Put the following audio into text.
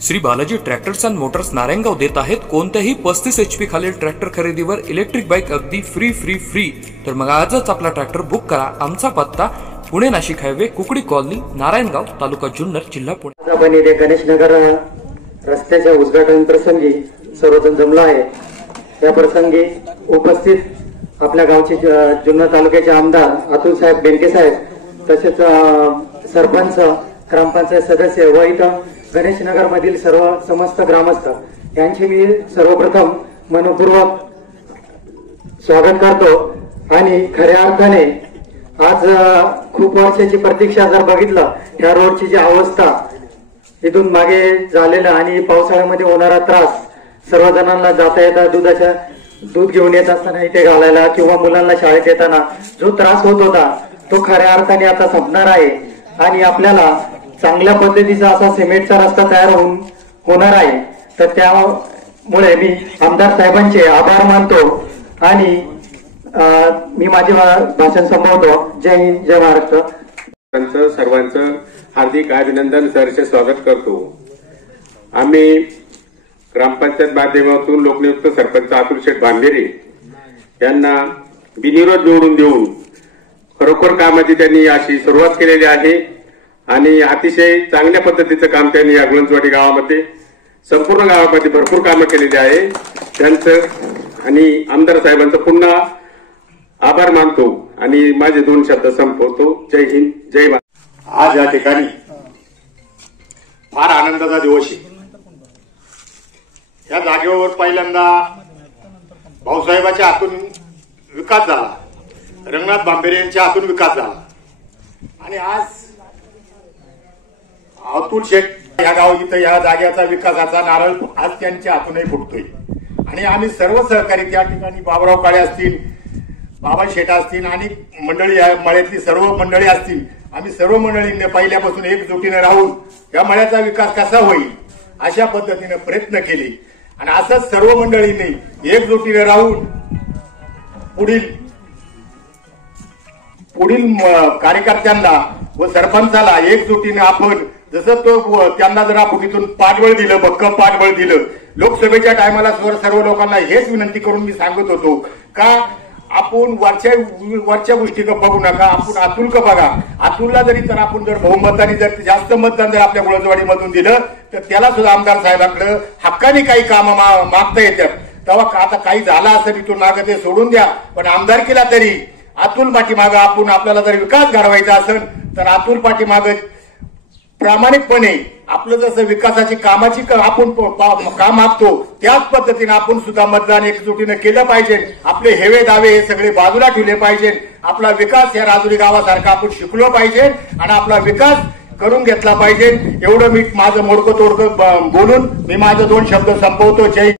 Shri Balaji tractors and Motors Narayangaon देत आहेत कोणत्याही 35 HP खालील ट्रॅक्टर खरेदीवर इलेक्ट्रिक बाईक अगदी फ्री। तर मग आजच आपला ट्रॅक्टर बुक करा। आमचा पत्ता पुणे नाशिक हायवे कुकडी कॉलनी नारायणगाव तालुका जुन्नर जिल्हा पुणे। गणेश नगर रस्त्याच्या उद्घाटन प्रसंगी सर्वजण जमला आहे। या प्रसंगी उपस्थित आपल्या गावचे जुन्नर तालुक्याचे आमदार अतुल साहेब बेनके साहेब तसेच सरपंच ग्रामपंचायत सदस्य व इथं गणेश नगर मधील सर्व समस्त ग्रामस्थ यांचे मी सर्वप्रथम मनपूर्वक स्वागत करतो। आणि खऱ्या अर्थाने आज खूप वर्षाची प्रतीक्षा जर बघितलं या रोडची जी अवस्था इथून मागे झालेला आणि पावसाळ्यामध्ये होणारा त्रास सर्व जणांना जाता येता दूध घेऊन येत असताना इथे घालायला किंवा मुलांना शाळेत येताना जो त्रास होत होता तो खऱ्या अर्थाने आता संपणार आहे आणि आपल्याला चांगल्या पद्धतीचा असा सिमेंटचा रस्ता तयार होणार आहे। तर त्यामुळे मी आमदार साहेबांचे आभार मानतो आणि मी माझे भाषण संपवतो। जय हिंद, जय महाराष्ट्र। सर्वांचं हार्दिक अभिनंदन, सहर्ष स्वागत करतो। आम्ही ग्रामपंचायत माध्यमातून लोकनियुक्त सरपंच अतुल शेठ भांबेरे यांना बिनविरोध निवडून देऊन खरोखर कामाची त्यांनी अशी सुरुवात केलेली आहे आणि अतिशय चांगल्या पद्धतीचं काम त्यांनी या गुळंजवाडी गावामध्ये संपूर्ण गावामध्ये भरपूर कामं केलेली आहे। त्यांचं आणि आमदार साहेबांचं पुन्हा आभार मानतो आणि माझे 2 शब्द संपवतो। जय हिंद, जय महाराष्ट्र। आज या ठिकाणी फार आनंदाचा दिवस आहे। या जागेवर पहिल्यांदा भाऊसाहेबाच्या हातून विकास झाला, रंगनाथ भांबेरे यांच्या हातून विकास झाला आणि आज अतुल शेठ या गाव इथं या जागेचा विकासाचा नारळ आज त्यांच्या हातूनही फुटतोय आणि आम्ही सर्व सहकारी त्या ठिकाणी बाबराव काळे असतील, बाबा शेठ असतील आणि मंडळी मळ्यातली सर्व मंडळी असतील, आम्ही सर्व मंडळींनी पहिल्यापासून एकजुटीने राहून या मळ्याचा विकास कसा होईल अशा पद्धतीने प्रयत्न केले आणि असंच सर्व मंडळींनी एकजुटीने राहून पुढील कार्यकर्त्यांना व सरपंचाला एकजुटीने आपण जसं तो त्यांना जर आपण इथून पाठबळ दिलं, भक्कम पाठबळ दिलं, लोकसभेच्या टायमाला सर्व लोकांना हेच विनंती करून मी सांगत होतो का आपण वरच्या गोष्टी बघू नका, आपण अतुल का बघा। अतुलला जर आपण बहुमताने जर जास्त मतदान जर आपल्या गुळंजवाडीमधून दिलं तर त्याला सुद्धा आमदार साहेबांकडे हक्काने काही कामं मागता येतात। तेव्हा आता काही झालं असं इथून मागं ते सोडून द्या, पण आमदार केला तरी अतुल पाठीमागं आपण आपल्याला जर विकास घडवायचा असेल तर अतुल पाठीमागं प्रामाणिकपणे आपलं जसं विकासाची कामाची आपण काम मागतो त्याच पद्धतीने आपण सुद्धा मतदान एकजुटीने केलं पाहिजे। आपले हेवे दावे हे सगळे बाजूला ठेवले पाहिजे। आपला विकास या राजुरी गावासारखा आपण शिकलो पाहिजे आणि आपला विकास करून घेतला पाहिजे। एवढं मी माझं मोडकं तोडकं बोलून मी माझे 2 शब्द संपवतो। जय